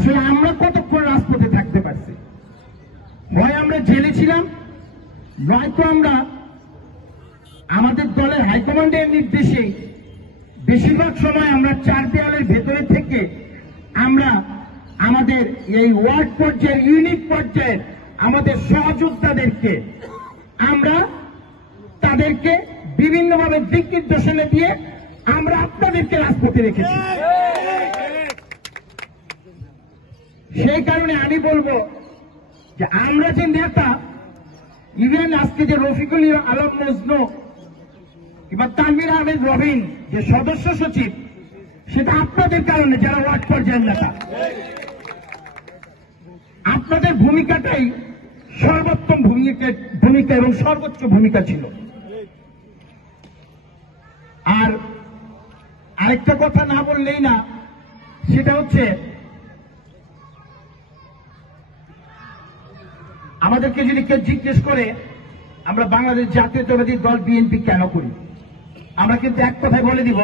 আসলে আমরা কতক্ষণ রাজপথে থাকতে পারছি? হয় আমরা জেলে ছিলাম, নয়তো আমরা আমাদের দলের হাইকমান্ডের নির্দেশে বেশিরভাগ সময় আমরা চার দেয়ালের ভেতরে থেকে আমরা আমাদের এই ওয়ার্ড পর্যায়ে, ইউনিট পর্যায়ে আমাদের সহযোদ্ধাদেরকে আমরা তাদেরকে বিভিন্নভাবে দিক নির্দেশনা দিয়ে আমরা আপনাদেরকে রাজপথে রেখেছি। সেই কারণে আমি বলবো যে আমরা যে নেতা, ইভেন আজকে যে রফিকুল আলম মজনু কিংবা তানভীর আহমেদ রবিন যে সদস্য সচিব, সেটা আপনাদের কারণে, যারা ওয়ার্ড পর্যায়ের নেতা। আপনাদের ভূমিকাটাই সর্বোত্তম ভূমিকা এবং সর্বোচ্চ ভূমিকা ছিল। আর আরেকটা কথা না বললেই না, সেটা হচ্ছে আমাদেরকে যদি কেউ জিজ্ঞেস করে আমরা বাংলাদেশ জাতীয়তাবাদী দল বিএনপি কেন করি, আমরা কিন্তু এক কথায় বলে দিব,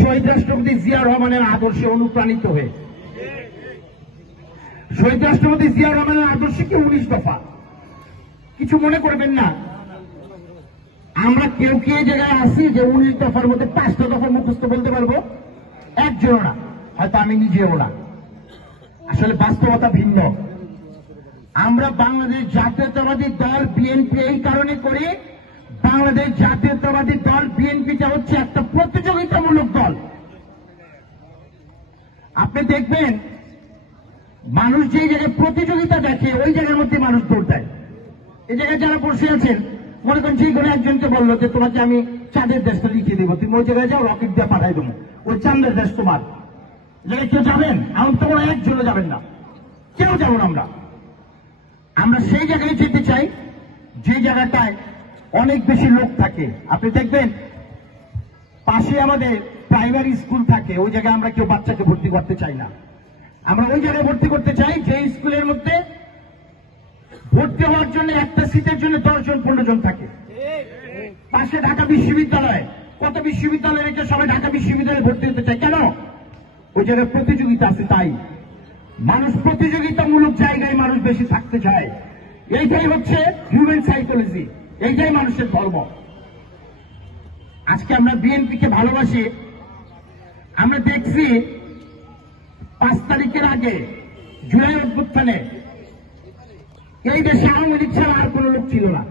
শহীদ রাষ্ট্রপতি জিয়া রহমানের আদর্শে অনুপ্রাণিত হয়ে। শহীদ রাষ্ট্রপতি জিয়া রহমানের আদর্শে কি 19 দফা, কিছু মনে করবেন না। আমরা কেউ কি এই জায়গায় আসি যে 19 দফার মধ্যে 5টা দফা মুখস্থ বলতে পারবো? একজনও না, হয়তো আমি নিজেও না। আসলে বাস্তবতা ভিন্ন। আমরা বাংলাদেশ জাতীয়তাবাদী দল বিএনপি এই কারণে করি, বাংলাদেশ জাতীয়তাবাদী দল বিএনপিটা হচ্ছে একটা প্রতিযোগিতামূলক দল। আপনি দেখবেন মানুষ যে জায়গায় প্রতিযোগিতা দেখে ওই জায়গার মধ্যে মানুষ দৌড় দেয়। এই জায়গায় যারা বসে আছেন, মনে করেন যে কোনো একজনকে বললো যে তোমাকে আমি চাঁদের দেশটা লিখে দেবো, তুমি ওই জায়গায় যাও, রকেট দিয়ে পাঠাই দেবো, ওই চাঁদের দেশ তোমার। জায়গায় কেউ যাবেন? আমার তো একজনও যাবেন না, কেউ যাবো না। আমরা সেই জায়গায় যেতে চাই যে জায়গাটায় অনেক বেশি লোক থাকে। আপনি দেখবেন পাশে আমাদের প্রাইমারি স্কুল থাকে, ওই জায়গায় আমরা কেউ বাচ্চাকে ভর্তি করতে চাই না। আমরা ওই জায়গায় ভর্তি করতে চাই যে স্কুলের মধ্যে ভর্তি হওয়ার জন্য একটা সিটের জন্য 10 জন 15 জন থাকে। পাশে ঢাকা বিশ্ববিদ্যালয়, কত বিশ্ববিদ্যালয় রেখে সবাই ঢাকা বিশ্ববিদ্যালয়ে ভর্তি হতে চায় কেন? ওই জায়গায় প্রতিযোগিতা আছে, তাই মানুষ প্রতিযোগিতামূলক জায়গায় মানুষ বেশি থাকতে চায়। এইটাই হচ্ছে হিউম্যান সাইকোলজি, এইটাই মানুষের ধর্ম। আজকে আমরা বিএনপিকে ভালোবাসি। আমরা দেখছি 5 তারিখের আগে জুলাই অভ্যুত্থানে এই দেশে আওয়ামী লীগ ছাড়া আর কোন লোক ছিল না।